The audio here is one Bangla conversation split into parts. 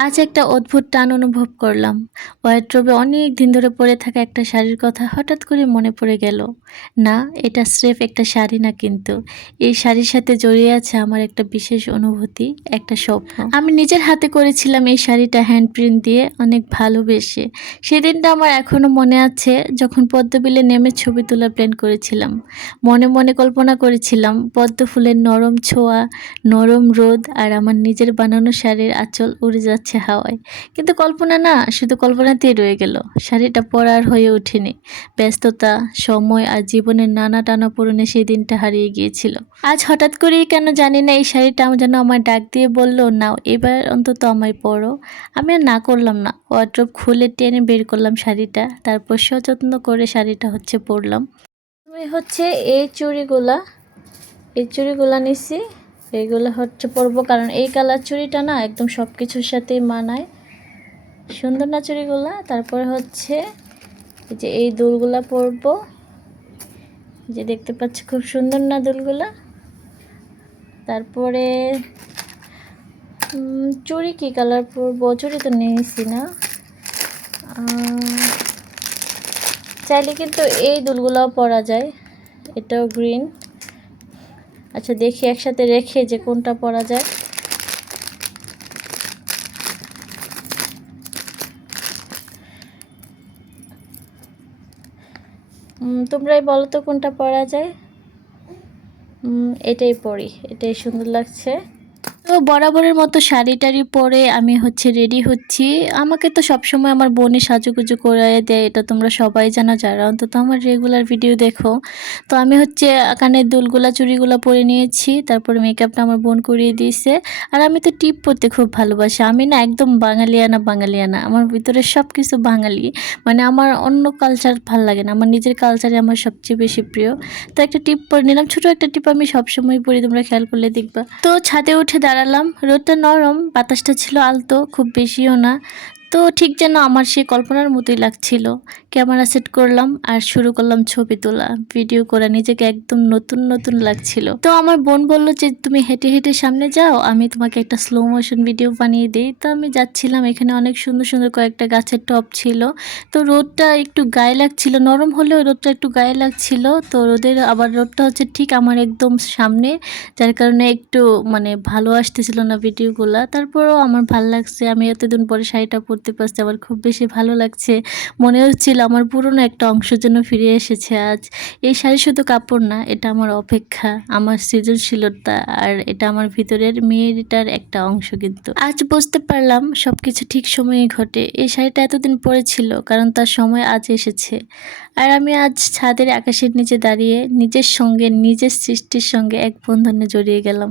আজ একটা অদ্ভুত টান অনুভব করলাম। ওয়ার্ড্রোবে অনেক দিন ধরে পরে থাকা একটা শাড়ির কথা হঠাৎ করে মনে পড়ে গেল। না, এটা স্রেফ একটা শাড়ি না কিন্তু। এই শাড়ির সাথে জড়িয়ে আছে আমার একটা বিশেষ অনুভূতি, একটা স্বপ্ন। আমি নিজের হাতে করেছিলাম এই শাড়িটা হ্যান্ড প্রিন্ট দিয়ে অনেক ভালোবেসে। সেদিনটা আমার এখনও মনে আছে, যখন পদ্মবিলে নেমে ছবি তোলা প্ল্যান করেছিলাম। মনে মনে কল্পনা করেছিলাম, পদ্ম ফুলের নরম ছোঁয়া, নরম রোদ আর আমার নিজের বানানো শাড়ির আঁচল উড়ে যাচ্ছে হাওয়ায় কিন্তু কল্পনা না, শুধু কল্পনাতেই রয়ে গেল। শাড়িটা পরার হয়ে ওঠেনি। ব্যস্ততা, সময় আর জীবনের নানা টানা পূরণে সেই দিনটা হারিয়ে গিয়েছিল। আজ হঠাৎ করেই কেন জানি না এই শাড়িটা আমার যেন আমার ডাক দিয়ে বলল, নাও, এবার অন্তত আমায় পরো। আমি আর না করলাম না। ওয়ার্ড্রোব খুলে টেনে বের করলাম শাড়িটা। তারপর সযত্ন করে শাড়িটা হচ্ছে পরলাম। হচ্ছে এই চুড়িগুলা এই চুড়িগুলা নিছি। এইগুলো হচ্ছে পরবো, কারণ এই কালার চুড়িটা না একদম সব কিছুর সাথেই মানায়। সুন্দর না চুড়িগুলা? তারপরে হচ্ছে এই যে এই দুলগুলা পরবো। যে দেখতে পাচ্ছি খুব সুন্দর না দুলগুলা? তারপরে চুড়ি কি কালার পরবো? চুড়ি তো নিয়েছি না। চাইলে কিন্তু এই দুলগুলাও পরা যায়। এটাও গ্রিন। আচ্ছা দেখি একসাথে রেখে যে কোনটা পরা যায়। তোমরাই বলো তো কোনটা পরা যায়। এটাই পড়ি এটাই সুন্দর লাগছে। তো বরাবরের মতো শাড়ি টাড়ি পরে আমি হচ্ছে রেডি হচ্ছি। আমাকে তো সবসময় আমার বোনে সাজুগুজু করে দেয়, এটা তোমরা সবাই জানো, যারা অন্তত আমার রেগুলার ভিডিও দেখো। তো আমি হচ্ছে কানের দুলগুলা, চুড়িগুলা পরে নিয়েছি, তারপরে মেকআপটা আমার বোন করিয়ে দিয়েছে। আর আমি তো টিপ পরতে খুব ভালোবাসি। আমি না একদম বাঙালিয়ানা বাঙালিয়ানা। আমার ভিতরে সব কিছু বাঙালি। মানে আমার অন্য কালচার ভালো লাগে না। আমার নিজের কালচারে আমার সবচেয়ে বেশি প্রিয়। তো একটা টিপ পরে নিলাম। ছোটো একটা টিপ আমি সবসময় পরি, তোমরা খেয়াল করলে দেখবা। তো ছাদে উঠে দাঁড়ালাম। রোদটা নরম বাতাসটা ছিল আলতো খুব বেশিও না। তো ঠিক যেন আমার সেই কল্পনার মতোই লাগছিল। ক্যামেরা সেট করলাম আর শুরু করলাম ছবি তোলা। ভিডিও করা নিজেকে একদম নতুন নতুন লাগছিল। তো আমার বোন বলল যে, তুমি হেঁটে হেঁটে সামনে যাও, আমি তোমাকে একটা স্লো মোশন ভিডিও বানিয়ে দিই। তো আমি যাচ্ছিলাম, এখানে অনেক সুন্দর সুন্দর কয়েকটা গাছের টপ ছিল। তো রোদটা একটু গায়ে লাগছিল, নরম হলেও রোদটা একটু গায়ে লাগছিল। তো রোদের আবার রোদটা হচ্ছে ঠিক আমার একদম সামনে, যার কারণে একটু মানে ভালো আসতেছিল না ভিডিওগুলা তারপরেও আমার ভালো লাগছে, আমি এতদিন পরে শাড়িটা পরতে পারছি, আমার খুব বেশি ভালো লাগছে। মনে হচ্ছিল আমার পুরনো একটা অংশ যেন ফিরে এসেছে আজ। এই শাড়ি শুধু কাপড় না, এটা আমার অপেক্ষা। আমার সৃজনশীলতা আর এটা আমার ভিতরের মেয়েটার একটা অংশ কিন্তু। আজ বুঝতে পারলাম সব কিছু ঠিক সময়ে ঘটে। এই শাড়িটা এতদিন পরেছিল কারণ তার সময় আজ এসেছে। আর আমি আজ ছাদের আকাশের নিচে দাঁড়িয়ে নিজের সঙ্গে, নিজের সৃষ্টির সঙ্গে এক বন্ধনে জড়িয়ে গেলাম।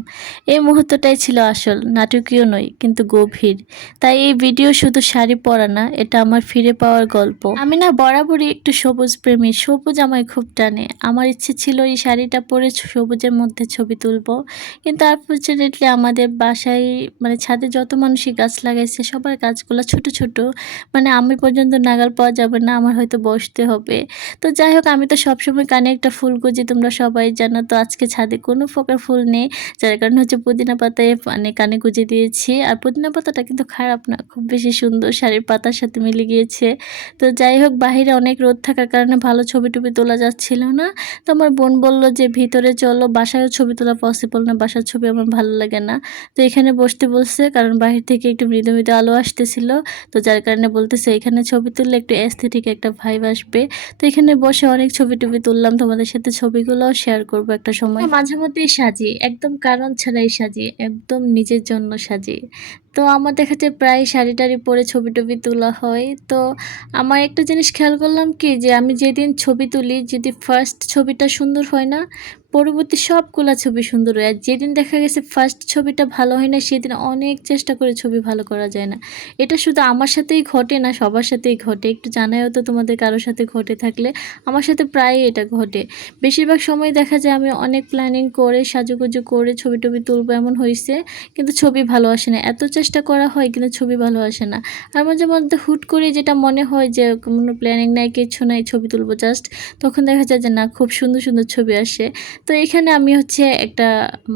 এই মুহূর্তটাই ছিল আসল, নাটকীয় নয়, কিন্তু গভীর। তাই এই ভিডিও শুধু শাড়ি পরা না, এটা আমার ফিরে পাওয়ার গল্প। আমি না বরাবরই একটু সবুজ প্রেমী, সবুজ আমায় খুব টানে। আমার ইচ্ছে ছিল এই শাড়িটা পরে সবুজের মধ্যে ছবি তুলবো। কিন্তু আনফর্চুনেটলি আমাদের বাসায় মানে ছাদে যত মানুষই গাছ লাগাইছে, সবার গাছগুলো ছোট ছোট। মানে আমি পর্যন্ত নাগাল পাওয়া যাবে না, আমার হয়তো বসতে হবে। তো যাই হোক, আমি তো সবসময় কানে একটা ফুল গুজি, তোমরা সবাই জানো। তো আজকে ছাদে কোনো প্রকার ফুল নেই, যার কারণে হচ্ছে পুদিনা পাতায় মানে কানে গুজে দিয়েছি। আর পুদিনা পাতাটা কিন্তু খারাপ না, খুব বেশি সুন্দর। শাড়ির পাতার সাথে মিলে গিয়েছে। তো যাই হোক, বাহিরে অনেক রোদ থাকার কারণে ভালো ছবি টবি তোলা যাচ্ছিল না। তো আমার বোন বলল যে, ভিতরে চলো, বাসায়ও ছবি তোলা পসিবল না, বাসার ছবি আমার ভালো লাগে না। তো এখানে বসতে বলছে, কারণ বাহির থেকে একটু মৃদু মৃদু আলো আসতেছিল। তো যার কারণে বলতেছে, এখানে ছবি তুললে একটু অ্যাস্থেটিক একটা ভাইব আসবে। তো এখানে বসে অনেক ছবি টবি তুললাম, তোমাদের সাথে ছবিগুলোও শেয়ার করব একটা সময়। মাঝে মধ্যেই সাজি একদম কারণ ছাড়াই সাজি একদম নিজের জন্য সাজি তো আমার দেখা যায় প্রায় শাড়ি টাড়ি পরে ছবি টবি তোলা হয়। তো আমার একটা জিনিস খেয়াল করলাম কি যে আমি যেদিন ছবি তুলি, যদি ফার্স্ট ছবিটা সুন্দর হয় না পরবর্তী সবগুলা ছবি সুন্দর হয়। আর যেদিন দেখা গেছে ফার্স্ট ছবিটা ভালো হয় না, সেদিন অনেক চেষ্টা করে ছবি ভালো করা যায় না। এটা শুধু আমার সাথেই ঘটে না, সবার সাথেই ঘটে। একটু জানাইও তো তোমাদের কারোর সাথে ঘটে থাকলে, আমার সাথে প্রায়ই এটা ঘটে। বেশিরভাগ সময় দেখা যায় আমি অনেক প্ল্যানিং করে, সাজুগুজু করে ছবি টবি তুলবো, এমন হয়েছে কিন্তু ছবি ভালো আসে না। এত চেষ্টা করা হয়, কিন্তু ছবি ভালো আসে না। আর মাঝে মধ্যে হুট করে যেটা মনে হয় যে, কোনো প্ল্যানিং নাই, কিছু নাই, ছবি তুলবো জাস্ট তখন দেখা যায় যে না, খুব সুন্দর সুন্দর ছবি আসে। তো এখানে আমি হচ্ছে একটা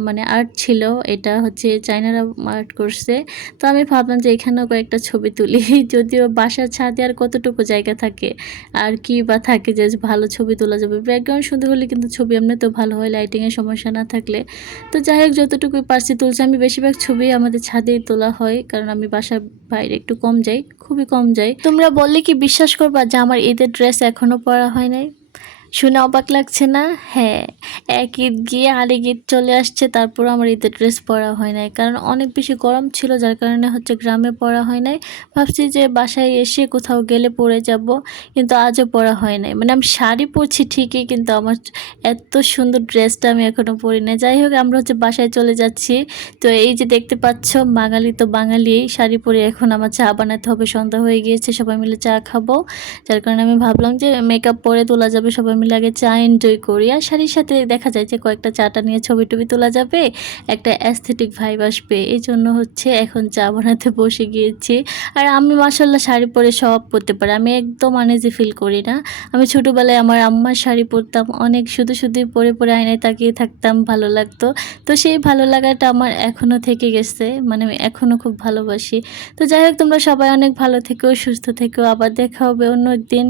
মানে আর্ট ছিল, এটা হচ্ছে চাইনারা আর্ট করছে। তো আমি ভাবলাম যে এখানেও কয়েকটা ছবি তুলি, যদিও বাসার ছাদে আর কতটুকু জায়গা থাকে, আর কি বা থাকে যে ভালো ছবি তোলা যাবে। ব্যাকগ্রাউন্ড সুন্দর হলে কিন্তু ছবি এমনি তো ভালো হয় লাইটিংয়ের সমস্যা না থাকলে। তো যাই হোক যতটুকু পারছি তুলছি। আমি বেশিরভাগ ছবি আমাদের ছাদেই তোলা হয়, কারণ আমি বাসার বাইরে একটু কম যাই, খুবই কম যাই। তোমরা বললে কি বিশ্বাস করবা যে আমার ঈদের ড্রেস এখনও পরা হয় নাই? শুনে অবাক লাগছে না? হ্যাঁ এক ঈদ গিয়ে আরেক ঈদ চলে আসছে তারপর আমার ঈদের ড্রেস পরা হয় নাই। কারণ অনেক বেশি গরম ছিল, যার কারণে হচ্ছে গ্রামে পরা হয় নাই। ভাবছি যে বাসায় এসে কোথাও গেলে পরে যাব, কিন্তু আজও পরা হয় নাই। মানে আমি শাড়ি পরছি ঠিকই, কিন্তু আমার এত সুন্দর ড্রেসটা আমি এখনও পরি না যাই হোক, আমরা হচ্ছে বাসায় চলে যাচ্ছি। তো এই যে দেখতে পাচ্ছ, বাঙালি তো বাঙালি শাড়ি পরে এখন আমার চা বানাতে হবে। সন্ধ্যা হয়ে গিয়েছে, সবাই মিলে চা খাব। যার কারণে আমি ভাবলাম যে মেকআপ পরে তোলা যাবে, সবাই মিলে আগে চা এনজয় করি। আর শাড়ির সাথে দেখা যায় যে কয়েকটা চাটা নিয়ে ছবি টবি তোলা যাবে, একটা অ্যাস্থেটিক ভাইব আসবে। এই জন্য হচ্ছে এখন চা বানাতে বসে গিয়েছি। আর আমি মাসাল্লাহ শাড়ি পরে সব পরতে পারি। আমি একদম আনেজি ফিল করি না। আমি ছোটোবেলায় আমার আম্মার শাড়ি পরতাম, অনেক শুধু শুধু পরে পরে আয়নায় তাকিয়ে থাকতাম, ভালো লাগতো। তো সেই ভালো লাগাটা আমার এখনও থেকে গেছে মানে আমি এখনও খুব ভালোবাসি। তো যাই হোক, তোমরা সবাই অনেক ভালো থেকো, সুস্থ থেকো। আবার দেখা হবে অন্য দিন